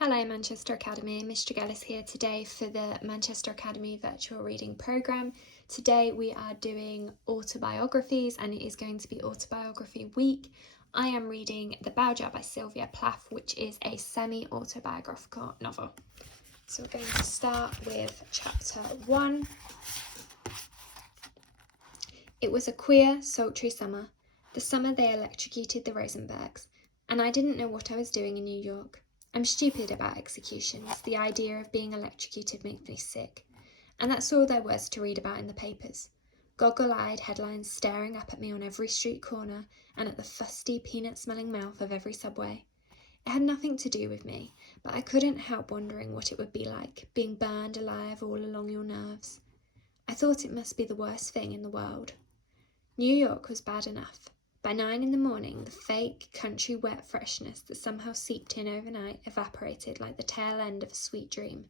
Hello Manchester Academy, Miss Tregelles here today for the Manchester Academy virtual reading programme. Today we are doing autobiographies and it is going to be autobiography week. I am reading The Bowjar by Syvia Plath, which is a semi-autobiographical novel. So we're going to start with chapter 1. It was a queer, sultry summer, the summer they electrocuted the Rosenbergs, and I didn't know what I was doing in New York. I'm stupid about executions. The idea of being electrocuted makes me sick. And that's all there was to read about in the papers. Goggle-eyed headlines staring up at me on every street corner and at the fusty, peanut-smelling mouth of every subway. It had nothing to do with me, but I couldn't help wondering what it would be like, being burned alive all along your nerves. I thought it must be the worst thing in the world. New York was bad enough. By 9 in the morning, the fake, country wet freshness that somehow seeped in overnight evaporated like the tail end of a sweet dream,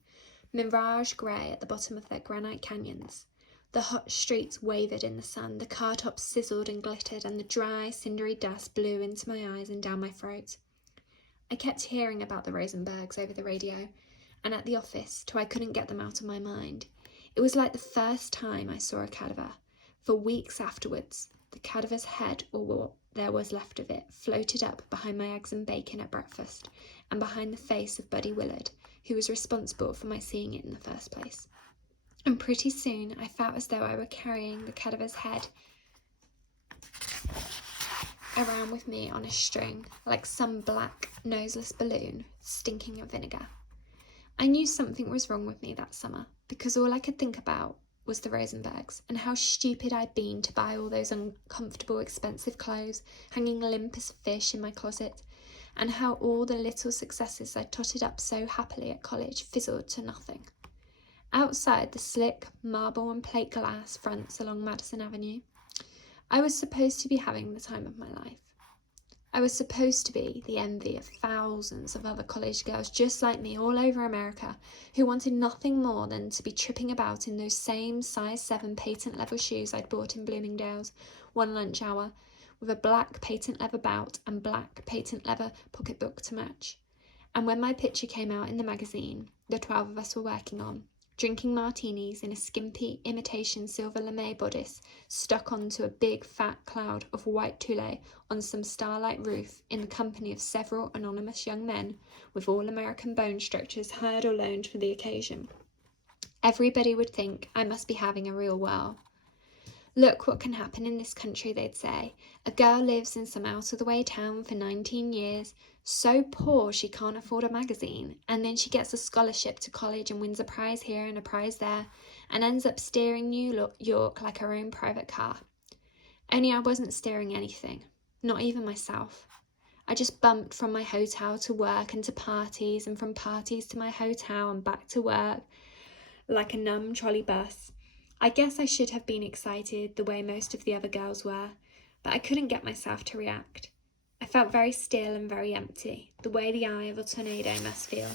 mirage grey at the bottom of their granite canyons. The hot streets wavered in the sun, the car tops sizzled and glittered, and the dry, cindery dust blew into my eyes and down my throat. I kept hearing about the Rosenbergs over the radio, and at the office, till I couldn't get them out of my mind. It was like the first time I saw a cadaver. For weeks afterwards, the cadaver's head, or what there was left of it, floated up behind my eggs and bacon at breakfast, and behind the face of Buddy Willard, who was responsible for my seeing it in the first place. And pretty soon I felt as though I were carrying the cadaver's head around with me on a string, like some black, noseless balloon stinking of vinegar. I knew something was wrong with me that summer, because all I could think about was the Rosenbergs, and how stupid I'd been to buy all those uncomfortable, expensive clothes hanging limp as fish in my closet, and how all the little successes I'd totted up so happily at college fizzled to nothing. Outside the slick marble and plate glass fronts along Madison Avenue, I was supposed to be having the time of my life. I was supposed to be the envy of thousands of other college girls just like me all over America who wanted nothing more than to be tripping about in those same size 7 patent leather shoes I'd bought in Bloomingdale's one lunch hour, with a black patent leather bout and black patent leather pocketbook to match. And when my picture came out in the magazine the 12 of us were working on, drinking martinis in a skimpy imitation silver lame bodice stuck onto a big fat cloud of white tulle on some starlight roof in the company of several anonymous young men with all-American bone structures hired or loaned for the occasion. Everybody would think I must be having a real whirl. Look what can happen in this country, they'd say. A girl lives in some out-of-the-way town for 19 years, so poor she can't afford a magazine, and then she gets a scholarship to college and wins a prize here and a prize there, and ends up steering New York like her own private car. Only I wasn't steering anything, not even myself. I just bumped from my hotel to work and to parties, and from parties to my hotel and back to work, like a numb trolley bus. I guess I should have been excited the way most of the other girls were, but I couldn't get myself to react. I felt very still and very empty, the way the eye of a tornado must feel,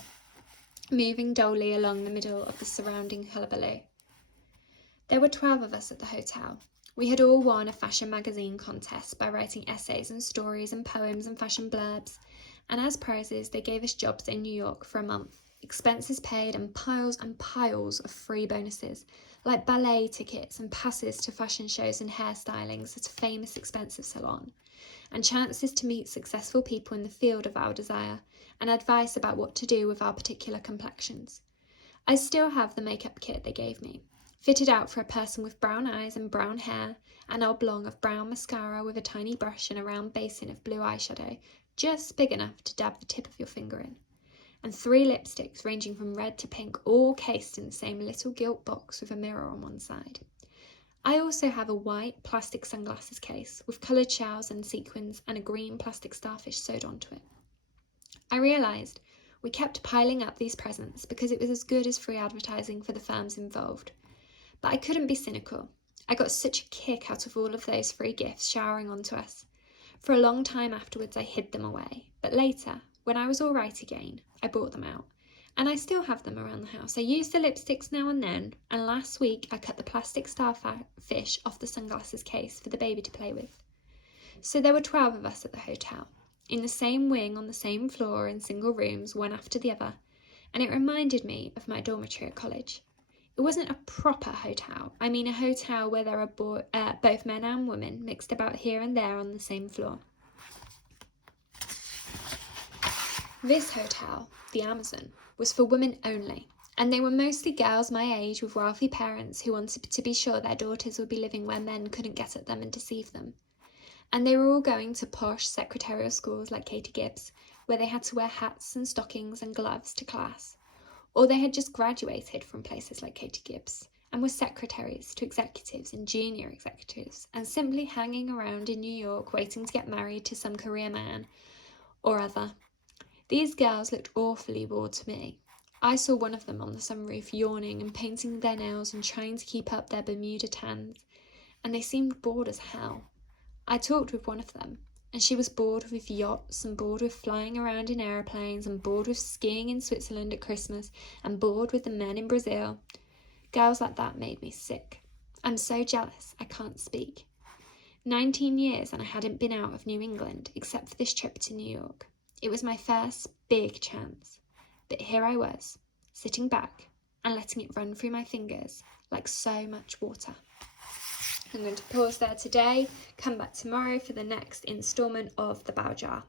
moving dully along the middle of the surrounding hullabaloo. There were 12 of us at the hotel. We had all won a fashion magazine contest by writing essays and stories and poems and fashion blurbs, and as prizes they gave us jobs in New York for a month, expenses paid and piles of free bonuses, like ballet tickets and passes to fashion shows and hairstylings at a famous expensive salon, and chances to meet successful people in the field of our desire, and advice about what to do with our particular complexions. I still have the makeup kit they gave me, fitted out for a person with brown eyes and brown hair, an oblong of brown mascara with a tiny brush and a round basin of blue eyeshadow, just big enough to dab the tip of your finger in, and 3 lipsticks ranging from red to pink, all cased in the same little gilt box with a mirror on one side. I also have a white plastic sunglasses case with coloured shells and sequins and a green plastic starfish sewed onto it. I realised we kept piling up these presents because it was as good as free advertising for the firms involved. But I couldn't be cynical. I got such a kick out of all of those free gifts showering onto us. For a long time afterwards I hid them away, but later, when I was all right again, I brought them out. And I still have them around the house. I use the lipsticks now and then, and last week I cut the plastic starfish off the sunglasses case for the baby to play with. So there were 12 of us at the hotel. in the same wing, on the same floor, in single rooms, one after the other, and it reminded me of my dormitory at college. It wasn't a proper hotel. I mean a hotel where there are both men and women mixed about here and there on the same floor. This hotel, the Amazon, was for women only, and they were mostly girls my age with wealthy parents who wanted to be sure their daughters would be living where men couldn't get at them and deceive them. And they were all going to posh secretarial schools like Katie Gibbs, where they had to wear hats and stockings and gloves to class. Or they had just graduated from places like Katie Gibbs and were secretaries to executives and junior executives and simply hanging around in New York waiting to get married to some career man or other. These girls looked awfully bored to me. I saw one of them on the sunroof yawning and painting their nails and trying to keep up their Bermuda tans, and they seemed bored as hell. I talked with one of them, and she was bored with yachts and bored with flying around in aeroplanes and bored with skiing in Switzerland at Christmas and bored with the men in Brazil. Girls like that made me sick. I'm so jealous, I can't speak. 19 years and I hadn't been out of New England except for this trip to New York. It was my first big chance. But here I was, sitting back and letting it run through my fingers like so much water. I'm going to pause there today, come back tomorrow for the next instalment of The Bow Jar.